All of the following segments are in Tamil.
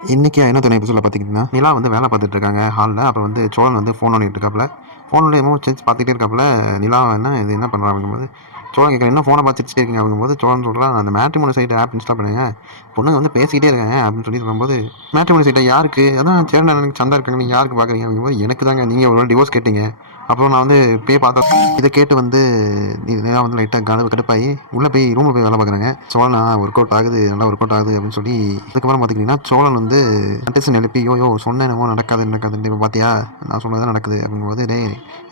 இன்றைக்கி என்ன துணை எபிசோடில் பார்த்திங்கன்னா, நிலா வந்து வேலை பார்த்துட்டு இருக்காங்க ஹாலில். அப்புறம் வந்து சோழன் வந்து ஃபோன் பண்ணிட்டு இருக்காப்புல. ஃபோனில் என்னமோ சிரிச்சு பார்த்துட்டே இருக்காப்புல. நிலா என்ன பண்ணுறா அப்படிங்கும்போது சோழன் கேட்குறேன், என்ன ஃபோனை பார்த்து சிரிச்சிட்டே இருக்கீங்க அப்படிங்கும்போது சோழன் சொல்கிறான், அந்த மேட்ரிமோனி சைட் ஆப் இன்ஸ்டால் பண்ணுங்க, பொண்ணுங்க வந்து பேசிக்கிட்டே இருக்காங்க அப்படின்னு சொல்லி சொல்லும்போது, மேட்ரிமோனி சைட்டை யாருக்கு, அதான் சேரன் எனக்கு சந்தா இருக்காங்க, நீங்கள் யாருக்கு பார்க்குறீங்க அப்படிங்கும்போது, எனக்கு தாங்க, நீங்கள் ஒரு டிவோர்ஸ் கேட்டீங்க, அப்புறம் நான் வந்து போய் பார்த்தேன். இதை கேட்டு வந்து நிலா வந்து லைட்டாக கடுப்பாகி உள்ளே போய் ரூமில் போய் வேலை பார்க்குறாங்க. சோழன் ஒர்க் அவுட் ஆகுது, நல்லா ஒர்க் அவுட் ஆகுது அப்படின்னு சொல்லி அதுக்கப்புறம் பார்த்துக்கிட்டிங்கன்னா சோழன் வந்து கண்டெஸ்டன் எழுப்பி யோ சொன்னேன் என்னமோ நடக்காதுன்னு இப்போ பார்த்தியா, நான் சொன்னதான் நடக்குது அப்படிங்கும்போது, டே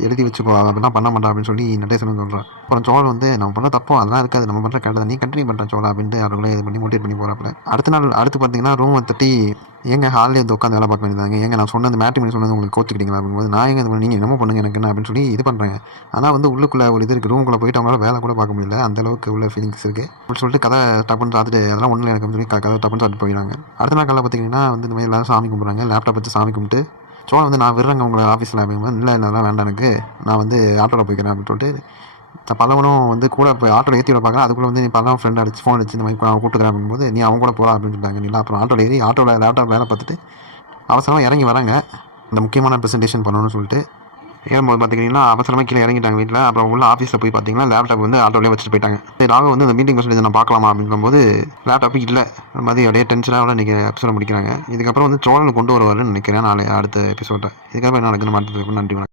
எழுதி வச்சுக்கோ, அப்படிலாம் பண்ண மாட்டா அப்படின்னு சொல்லி நடேசன் சொல்கிறான். அப்புறம் சோழன் வந்து நம்ம பண்ண தப்போம் அதெல்லாம் இருக்காது, நம்ம பண்ணுற கரெக்டாக நீ கண்டினியூ பண்ணுற சோழா அப்படின்ட்டு அவர்களே இது பண்ணி மோட்டிவேட் பண்ணி போகிறாப்புல. அடுத்து பார்த்தீங்கன்னா ரூமை தட்டி ஏங்க ஹாலில் வந்து உட்காந்து வேலை பார்க்க வேண்டியதாங்க, ஏங்க நான் சொன்னது மேட்ரிமோனி சொன்னது உங்களுக்கு கோச்சிக்கிட்டீங்களா அப்படிங்கும்போது, நான் எங்க இது நீங்கள் என்னமோ பண்ணுங்க எனக்கு என்ன அப்படின்னு சொல்லி இது பண்ணுறாங்க. ஆனால் வந்து உள்ளுக்குள்ளே ஒரு இது இருக்குது, ரூமுக்குள்ளே போயிட்டு அவங்களால வேலை கூட பார்க்க முடியல, அந்தளவுக்கு உள்ள ஃபீலிங்ஸ் இருக்குது அப்படின்னு சொல்லிட்டு கதை டப்புன்னு பார்த்துட்டு அதெல்லாம் ஒன்றும் எனக்கு சொல்லி கதை டப்புன்னு சாப்பிட்டு போயிடுறாங்க. அடுத்த நாள் காலையில் பார்த்தீங்கன்னா வந்து இந்த மாதிரி எல்லாரும் சாமி கும்பிட்றாங்க. லேப்டாப் வச்சு சாமி கும்பிட்டு சோழன் வந்து நான் விடுறேங்க உங்களை ஆஃபீஸில் அப்படிங்கும்போது, இல்லை அதெல்லாம் வேண்டாம் எனக்கு, நான் வந்து ஆட்டோவில் போய்க்கிறேன் அப்படின்னு சொல்லிட்டு பல்லவனும் வந்து கூட இப்போ ஆட்டோவில் ஏற்றி விட பார்க்குறேன். அதுக்குள்ளே வந்து நீ பல்லவன் ஃப்ரெண்ட் அடிச்சு ஃபோன் அடிச்சு இந்த மாதிரி கூப்பிட்டுக்கிறேன் அப்படிங்கும்போது, நீ அவங்க கூட போகலாம் அப்படின்னு சொல்லிட்டாங்க. நீ அப்புறம் ஆட்டோவில் ஏறி ஆட்டோவில் லேப்டாப் வேலை பார்த்துட்டு அவசரமாக இறங்கி வராங்க. அந்த முக்கியமான ப்ரெசன்டேஷன் பண்ணணும்னு சொல்லிட்டு ஏறும்போது பார்த்திங்கன்னா அவசரமாக கீழே இறங்கிட்டாங்க வீட்டில். அப்புறம் உள்ள ஆஃபீஸில் போய் பார்த்தீங்கன்னா லேப்டாப் வந்து ஆட்டோவிலே வச்சுட்டு போயிட்டாங்க. சரி ராகு வந்து இந்த மீட்டிங் ப்ரெசன்டேஜ் நான் பார்க்கலாமா அப்படிங்கும்போது லேப்டாப்பு இல்லை, அது மாதிரி அப்படியே டென்ஷனாக இன்றைக்கி எபிசோட முடிக்கிறாங்க. இதுக்கப்புறம் வந்து சோழன் கொண்டு வருவாருன்னு நினைக்கிறேன் நாளை அடுத்த எபிசோட. இதுக்கப்புறம் என்ன நடக்குன்னு மாற்றி நன்றி.